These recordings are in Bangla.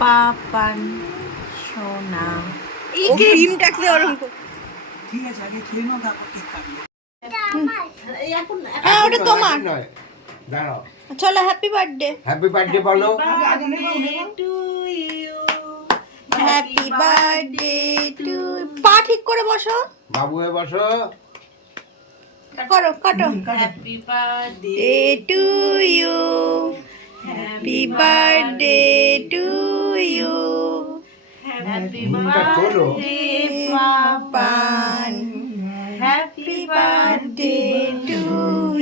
পাপান সোনা এই ক্রিমটা কি ওরকম ঠিক আছে আগে খেয়ে নাও তারপর কেক কাটবো ওটা তোমার দাঁড়াও চলো হ্যাপি বার্থডে বলো to you happy birthday to পা ঠিক করে বসো বাবু হয়ে বসো করো কাটো happy birthday to you happy birthday to you happy birthday Papan happy birthday to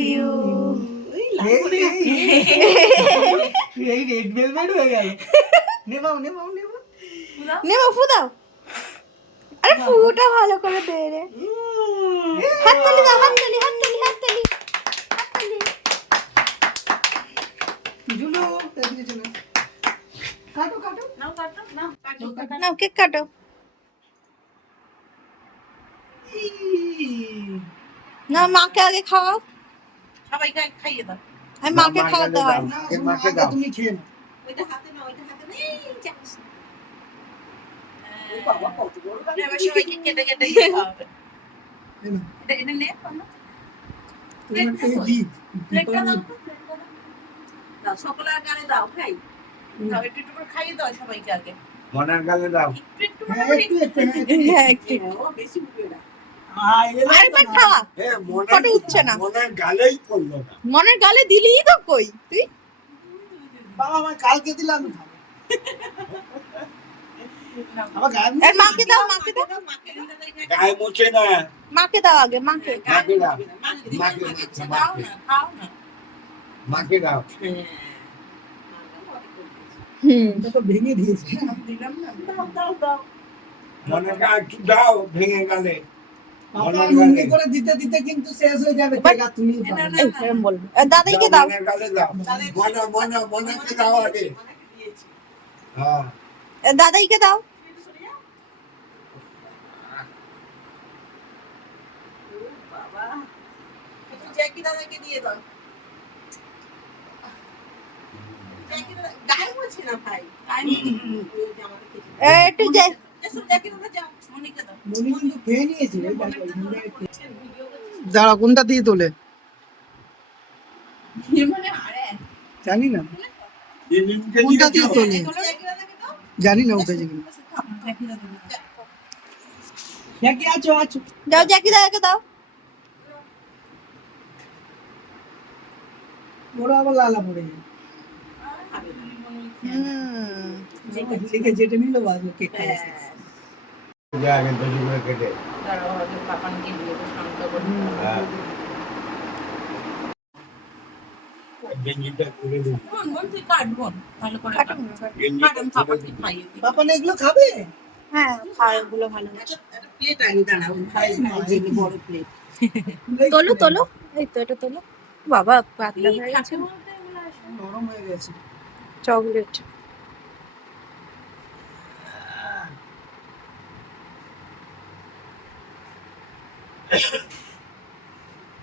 you এই রেড ভেলভেট হয়ে গেল নেবাও ফু দাও আরে ফুটা ভালো করে দে রে হাততালি দাও হাততালি জুলো এদিকে চলে কাটো নাও কেক কাটো না মাকে আগে খাওয়াও সবাইকে খাইয়ে দাও আমি মাকে খাওয়াতে হয় মাকে দাও তুমি খেয়ে নাও ওইটা হাতে নেই চামচ ও বাবা কত বড় গাল এবার সবাইকে কেটে দিয়ে খাওয়াবে এটা নে প্লেটটা দাও সকলের গালে দাও খাই দাও একটু করে খাইয়ে দাও সবাইকে আগে মনের গালে দাও একটু বেশি মুখে না আরেকবার খাওয়া ফটো উঠছে না মনের গালেই পড়লো না মনের গালে দিলিই তো কই তুই বাবা আমার কালকে দিলাম আমার আর মাকে দাও গায়ে মুছে না মাকে দাও আগে মাকে মাকে দাও এটা তো ভেঙে দিয়েছে দিলাম না দাও মনের গালে একটু দাও ভেঙে গালে আপনার মুন্ডি করে দিতে কিন্তু শেষ হয়ে যাবে টাকা তুমি এরকম বলবো দাদাইকে দাও মনের গালে দাও মনকে দাও আগে হ্যাঁ দাদাইকে দাও বাবা একটু জ্যাকি দাদাকে দিয়ে দাও জ্যাকি দাদা গায়ে মুছে না ভাই একটু যাই জ্যাকি দাদা যাও মনিকে দাও মনি কিন্তু খেয়ে নিয়েছে দাঁড়া কোনটা দিয়ে তোলে মানে আরে জানি না কোনটা দিয়ে তোলে জানি না উঠেছে কিনা জ্যাকি আছো যাও জ্যাকি দাদাকে দাও ওরা আবার লালা পড়ে যায় ঠিক আছে যেটা নিলো বাজলো কেক খাওয়া শেষ আগে বেশি করে কেটে দাঁড়াও আগে পাপানকে দিয়ে দাও শান্ত করে গেঞ্জিটা খুলে দিন মন তুই কাট বোন ভালো করে কাট গেঞ্জিটা পাপানকে খাইয়ে দিই পাপা না এগুলো খাবে হ্যাঁ খাওয়া গুলো ভালো একটা প্লেট আনি দাঁড়াও খাই যে বড় প্লেট তোলো এই তো এটা তোলো বাবা পাতলা হয়ে গেছে নরম হয়ে গেছে চকলেট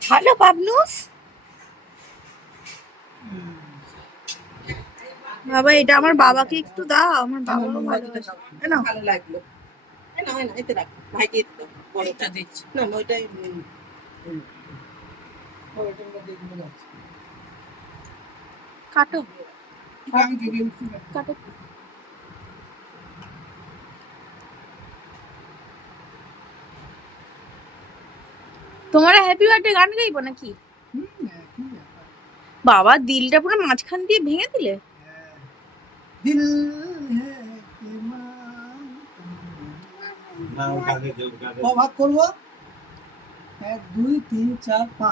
ভালো পাবনুস বাবা এটা আমার বাবাকে একটু দাও আমার বাবা না ভালো লাগলো না হয় না এতে রাখ ভাইকে দাও বড়টা দিচ্ছি না ওইটাই কাটো আমি কেটে উঠছি না। কাটো। তোমার হ্যাপি বার্থডে গান গাইবো নাকি? একই ব্যাপার। বাবা দিলটা পুরো মাঝখান দিয়ে ভেঙে দিলে। হ্যাঁ। দিল হ্যাঁ কে মান না, ওটাকে ভাগ করবো 1 2 3 4 5